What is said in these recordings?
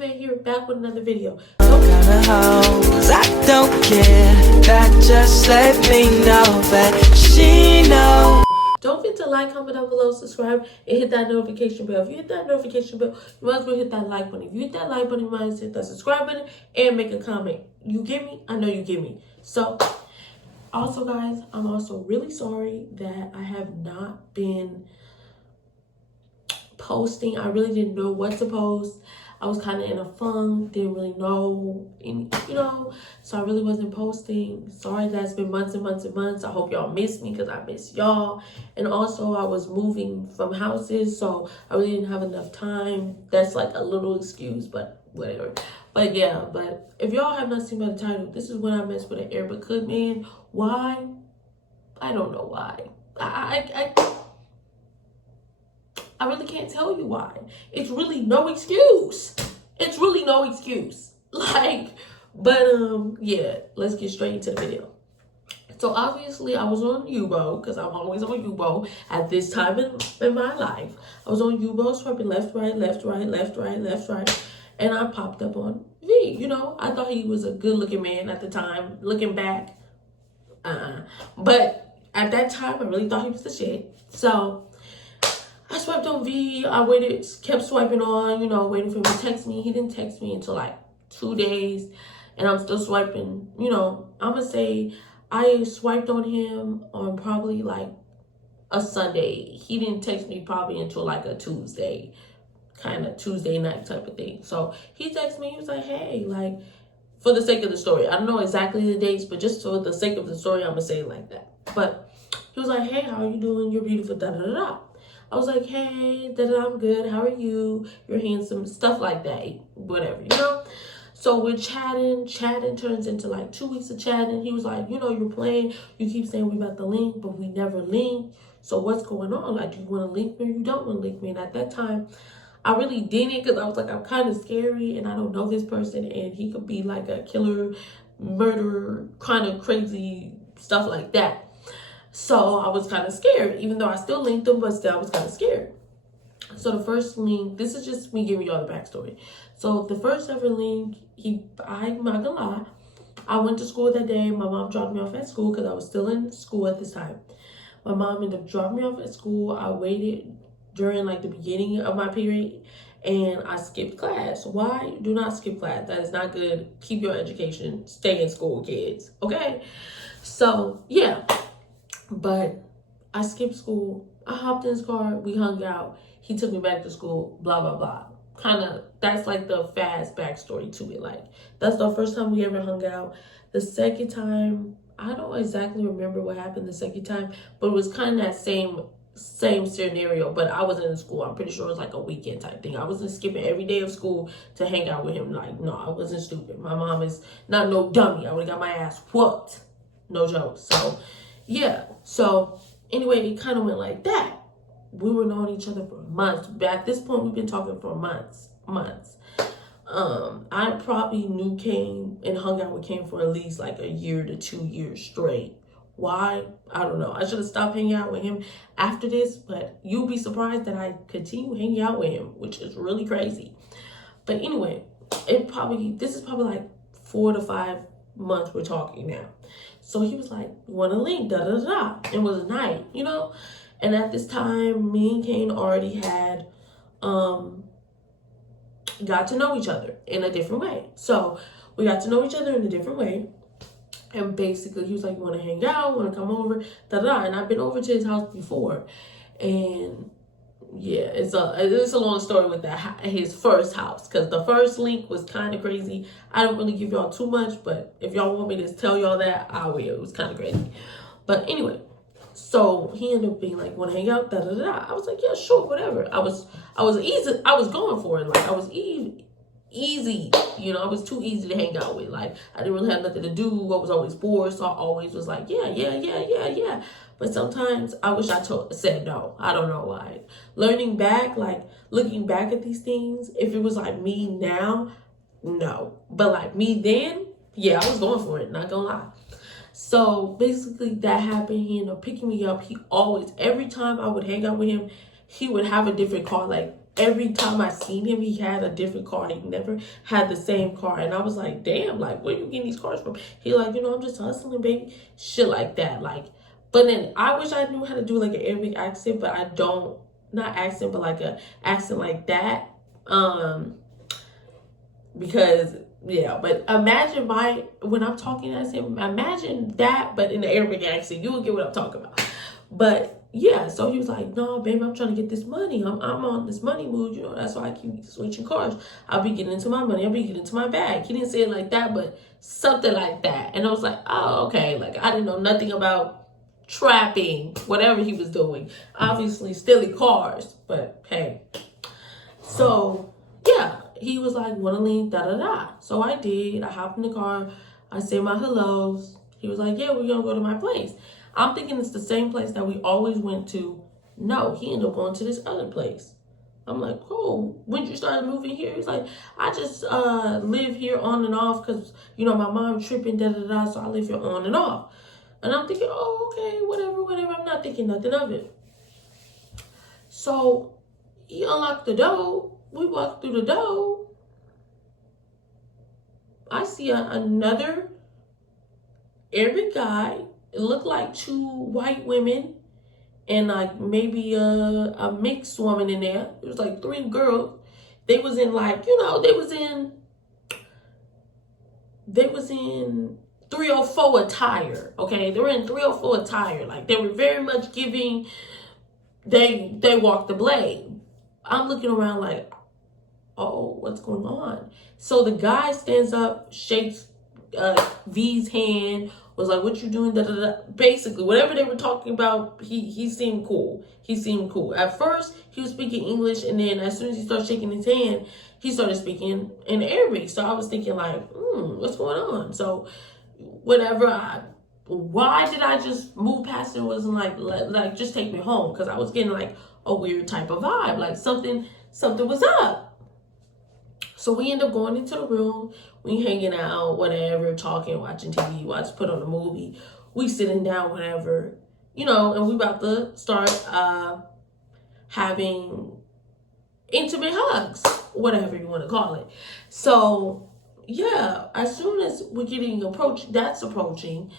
Man here, back with another video. I don't care, that just let me know that she knows. Don't forget to like, comment down below, subscribe, and hit that notification bell. If you hit that notification bell, you might as well hit that like button. If you hit that like button, you might as well hit that subscribe button and make a comment. You get me? I know you get me. So, also guys, I'm also really sorry that I have not been posting. I really didn't know what to post. I was kind of in a funk, didn't really know, so I really wasn't posting. Sorry that it's been months and months and months. I hope y'all miss me because I miss y'all. And also I was moving from houses, so I really didn't have enough time. That's like a little excuse, but whatever. But yeah, but if y'all have not seen by the title, this is when I messed with an Arabic cook man. Why? I don't know why. I really can't tell you why. It's really no excuse. It's really no excuse. Yeah, let's get straight into the video. So obviously I was on Yubo, because I'm always on Yubo at this time in my life. I was on Yubo swiping left, right, left, right, left, right, left, right. And I popped up on V. I thought he was a good looking man at the time. Looking back, but at that time I really thought he was the shit. So I swiped on V. I waited, kept swiping on, waiting for him to text me. He didn't text me until like 2 days. And I'm still swiping, I'm going to say I swiped on him on probably like a Sunday. He didn't text me probably until like a Tuesday, kind of Tuesday night type of thing. So he texted me. He was like, hey, like, for the sake of the story. I don't know exactly the dates, but just for the sake of the story, I'm going to say it like that. But he was like, hey, how are you doing? You're beautiful, da-da-da-da. I was like, hey, I'm good. How are you? You're handsome. Stuff like that. Whatever, So we're chatting. Chatting turns into like 2 weeks of chatting. He was like, you're playing. You keep saying we about to link, but we never link. So what's going on? Like, do you want to link me or you don't want to link me? And at that time, I really didn't, because I was like, I'm kind of scary and I don't know this person. And he could be like a killer, murderer, kind of crazy, stuff like that. So I was kind of scared, even though I still linked them, but still I was kind of scared. So the first link, this is just me giving y'all the backstory. So the first ever link, I'm not gonna lie, I went to school that day. My mom dropped me off at school because I was still in school at this time. My mom ended up dropping me off at school. I waited during like the beginning of my period and I skipped class. Why? Do not skip class. That is not good. Keep your education. Stay in school, kids. Okay? So yeah. But I skipped school. I hopped in his car. We hung out. He took me back to school. Blah, blah, blah. That's like the fast backstory to it. Like, that's the first time we ever hung out. The second time, I don't exactly remember what happened the second time, but it was kind of that same scenario, but I wasn't in school. I'm pretty sure it was like a weekend type thing. I wasn't skipping every day of school to hang out with him. Like, no, I wasn't stupid. My mom is not no dummy. I would have got my ass whooped. No joke. So yeah, so anyway, it kind of went like that. We were knowing each other for months. But at this point, we've been talking for months. I probably knew Kane and hung out with Kane for at least like a year to 2 years straight. Why? I don't know. I should have stopped hanging out with him after this, but you'll be surprised that I continue hanging out with him, which is really crazy. But anyway, this is probably like 4 to 5 months we're talking now. So he was like, you want to link, da-da-da. It was a night, And at this time, me and Kane already had got to know each other in a different way. So we got to know each other in a different way. And basically, he was like, you want to hang out, want to come over, da-da-da. And I've been over to his house before. And yeah, it's a long story with his first house, because the first link was kind of crazy. I don't really give y'all too much, but if y'all want me to tell y'all that, I will. It was kind of crazy. But anyway, so he ended up being like, want to hang out, da da da. I was like, yeah, sure, whatever. I was easy. I was going for it. Like, I was easy. I was too easy to hang out with. Like, I didn't really have nothing to do. I was always bored, so I always was like, yeah. But sometimes I wish I said no. I don't know why. Looking back at these things, if it was like me now, no. But like me then, yeah, I was going for it, not gonna lie. So basically that happened. He ended up picking me up. He always, every time I would hang out with him, he would have a different car. Like, every time I seen him, he had a different car. He never had the same car. And I was like, damn, like, where you getting these cars from? He like, you know, I'm just hustling, baby. Shit like that. Like, but then I wish I knew how to do like an Arabic accent, but I don't. Not accent, but like a accent like that. Because, yeah, but imagine when I'm talking as him, imagine that, but in the Arabic accent, you will get what I'm talking about. But yeah, so he was like, no, baby, I'm trying to get this money. I'm on this money mood, you know, that's why I keep switching cars. I'll be getting into my money. I'll be getting into my bag. He didn't say it like that, but something like that. And I was like, oh, okay. Like, I didn't know nothing about trapping, whatever he was doing. Obviously, stealing cars, but hey. So, yeah, he was like, wanna leave, da-da-da. So I did. I hopped in the car. I said my hellos. He was like, yeah, we're gonna go to my place. I'm thinking it's the same place that we always went to. No, he ended up going to this other place. I'm like, oh, when you started moving here? He's like, I just live here on and off because, you know, my mom tripping, da-da-da, so I live here on and off. And I'm thinking, oh, okay, whatever. I'm not thinking nothing of it. So he unlocked the door. We walked through the door. I see another Arabic guy. It looked like two white women and like maybe a mixed woman in there. It was like three girls. They was in like, you know, they was in 304 attire, okay? They were in 304 attire. Like, they were very much giving, they walked the blade. I'm looking around like, oh, what's going on? So the guy stands up, shakes V's hand, was like, what you doing? Da, da, da. Basically, whatever they were talking about, he seemed cool. He seemed cool. At first, he was speaking English, and then as soon as he started shaking his hand, he started speaking in Arabic. So I was thinking like, what's going on? So whatever, why did I just move past it? Wasn't like just take me home, because I was getting like a weird type of vibe, like something was up. So we end up going into the room, we hanging out, whatever, talking, watching TV, put on a movie, we sitting down, whatever, you know, and we about to start having intimate hugs, whatever you want to call it. So yeah, as soon as we're getting approaching,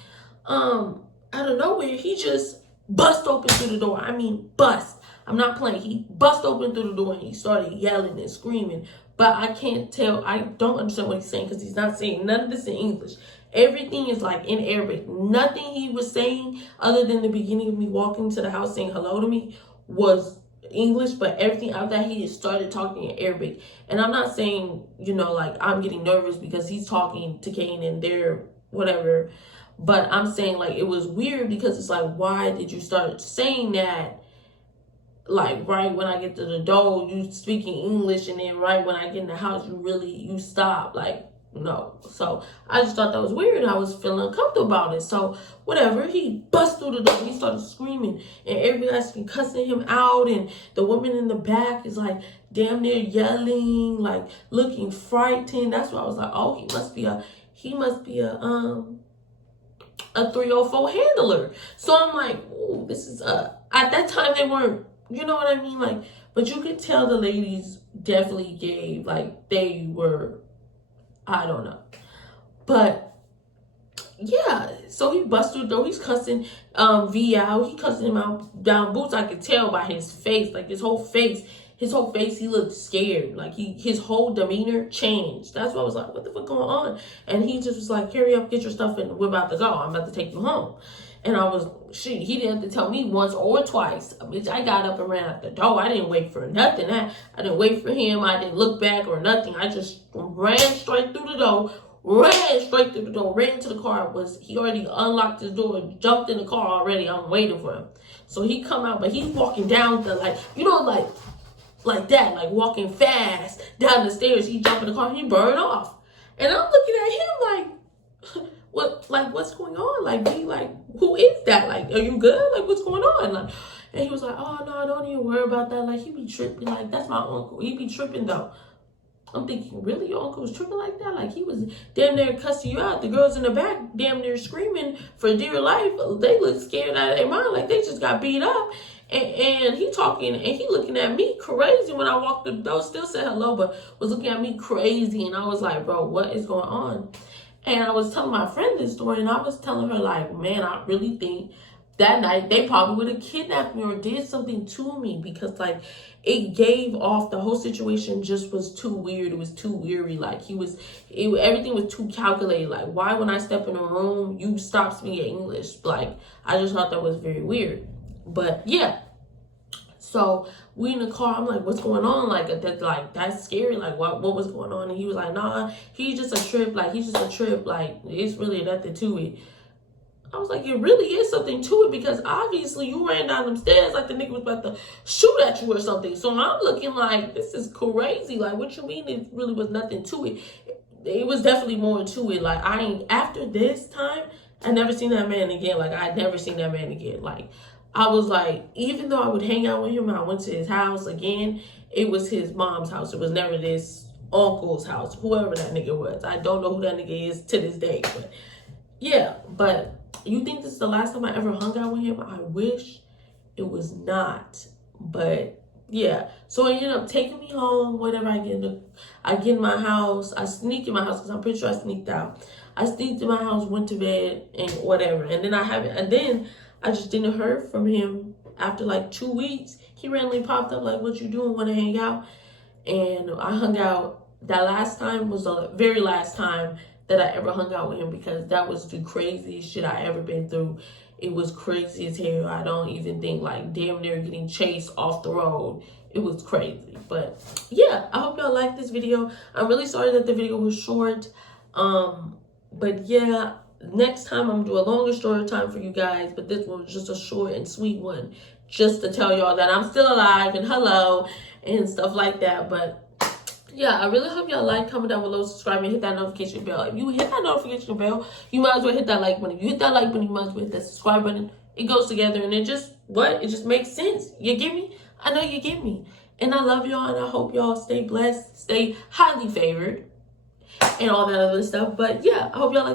out of nowhere, he just bust open through the door. I mean, bust. I'm not playing. He bust open through the door and he started yelling and screaming. But I can't tell. I don't understand what he's saying because he's not saying none of this in English. Everything is like in Arabic. Nothing he was saying other than the beginning of me walking to the house saying hello to me was English, but everything after that he just started talking in Arabic. And I'm not saying, you know, like I'm getting nervous because he's talking to Kane and they're whatever, but I'm saying like it was weird because it's like, why did you start saying that? Like right when I get to the door, you speaking English, and then right when I get in the house, you stop. Like, no. So I just thought that was weird. I was feeling uncomfortable about it. So whatever, he bust through the door. He started screaming, and everybody's cussing him out. And the woman in the back is like damn near yelling, like looking frightened. That's why I was like, oh, he must be a 304 handler. So I'm like, ooh, this is at that time they weren't. You know what I mean? Like, but you could tell the ladies definitely gave, like, they were, I don't know. But, yeah, so he busted through the door. He's cussing V out. He cussing him out down boots. I could tell by his face, like, his whole face, he looked scared. Like, his whole demeanor changed. That's why I was like, what the fuck going on? And he just was like, hurry up, get your stuff, and we're about to go. I'm about to take you home. And I was, he didn't have to tell me once or twice. Bitch, I got up and ran out the door. I didn't wait for nothing. I didn't wait for him. I didn't look back or nothing. I just ran straight through the door, ran to the car. He already unlocked his door, jumped in the car already. I'm waiting for him. So he come out, but he's walking down the, like, you know, like that, like walking fast down the stairs. He jumped in the car, he burned off. And I'm looking at him like, what's going on? Like, who is that? Like, are you good? Like, what's going on? Like, and he was like, oh, no, don't even worry about that. Like, he be tripping. Like, that's my uncle. He be tripping, though. I'm thinking, really? Your uncle was tripping like that? Like, he was damn near cussing you out. The girls in the back damn near screaming for dear life. They look scared out of their mind. Like, they just got beat up. And he talking and he looking at me crazy when I walked through the door. Still said hello, but was looking at me crazy. And I was like, bro, what is going on? And I was telling my friend this story, and I was telling her, like, man, I really think that night they probably would have kidnapped me or did something to me, because like it gave off, the whole situation just was too weird. It was too weary. Like everything was too calculated. Like, why when I step in a room you stop speaking English? Like, I just thought that was very weird. But yeah, so we in the car. I'm like, what's going on? Like that's scary. Like what was going on? And he was like, nah, he's just a trip. Like he's just a trip. Like it's really nothing to it. I was like, it really is something to it, because obviously you ran down them stairs like the nigga was about to shoot at you or something. So I'm looking like, this is crazy. Like, what you mean it really was nothing to it? It was definitely more to it. Like, after this time, I never seen that man again. Like, I never seen that man again. Like, I was like, even though I would hang out with him and I went to his house again, it was his mom's house. It was never this uncle's house, whoever that nigga was. I don't know who that nigga is to this day. But yeah, but you think this is the last time I ever hung out with him? I wish it was not. But yeah, so he ended up taking me home. Whatever, I get in my house. I sneak in my house because I'm pretty sure I sneaked out. I sneaked in my house, went to bed, and whatever. And then I just didn't hear from him after like 2 weeks. He randomly popped up like, "What you doing? Want to hang out?" And I hung out. That last time was the very last time that I ever hung out with him, because that was the craziest shit I ever been through. It was crazy as hell. I don't even think, like, damn near getting chased off the road. It was crazy. But yeah, I hope y'all liked this video. I'm really sorry that the video was short. But yeah, next time I'm gonna do a longer story time for you guys, but this one was just a short and sweet one, just to tell y'all that I'm still alive and hello and stuff like that. But yeah, I really hope y'all like, comment down below, subscribe, and hit that notification bell. If you hit that notification bell, you might as well hit that like button. If you hit that like button, you might as well hit that subscribe button. It goes together, and it just makes sense. You get me? I know you get me. And I love y'all, and I hope y'all stay blessed, stay highly favored, and all that other stuff. But yeah, I hope y'all like